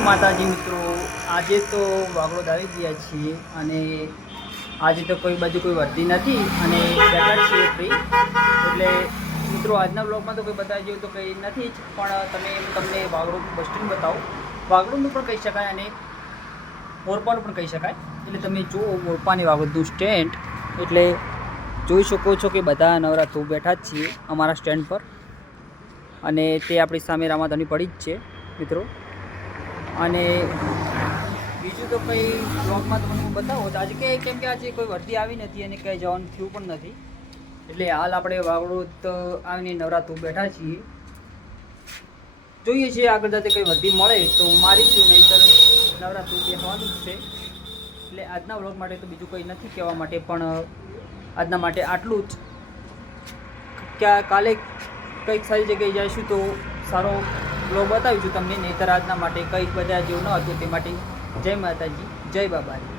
માતાજી મિત્રો, આજે તો વાગડોદ આવી ગયા છીએ અને આજે તો કોઈ બાજુ કોઈ વર્દી નથી અને બેઠા છીએ ફ્રી. એટલે મિત્રો આજના બ્લોગમાં તો કોઈ બતાવી જેવું તો કંઈ નથી જ, પણ તમને વાગડોદ બસ સ્ટેન્ડ બતાવો. વાગડોદનું પણ કહી શકાય અને મોરપાનું પણ કહી શકાય. એટલે તમે જુઓ મોરપાની વાગડોદનું સ્ટેન્ડ, એટલે જોઈ શકો છો કે બધા નવરાત્રું બેઠા જ છીએ અમારા સ્ટેન્ડ પર અને તે આપણી સામે રામાધણી પડી જ છે મિત્રો. અને બીજું તો કંઈ બ્લોગમાં તમને હું બતાવો તો આજે કેમ કે આજે કોઈ વર્દી આવી નથી અને કંઈ જવાનું થયું પણ નથી. એટલે હાલ આપણે વાગડોદ આવીને નવરાત્રું બેઠા છીએ. જોઈએ છીએ આગળ જતે કંઈ વર્દી મળે તો મારીશું, નહીં તો નવરાત્રું બેસવાનું જ છે. એટલે આજના બ્લોગ માટે તો બીજું કંઈ નથી કહેવા માટે, પણ આજના માટે આટલું જ. કાલે કંઈક સારી જગ્યાએ જઈશું તો સારો બ્લોગ બતાવીશું તમને, નહીંતર આજના માટે કંઈક બધા જેવું ન હતું. તે માટે જય માતાજી, જય બાબાજી.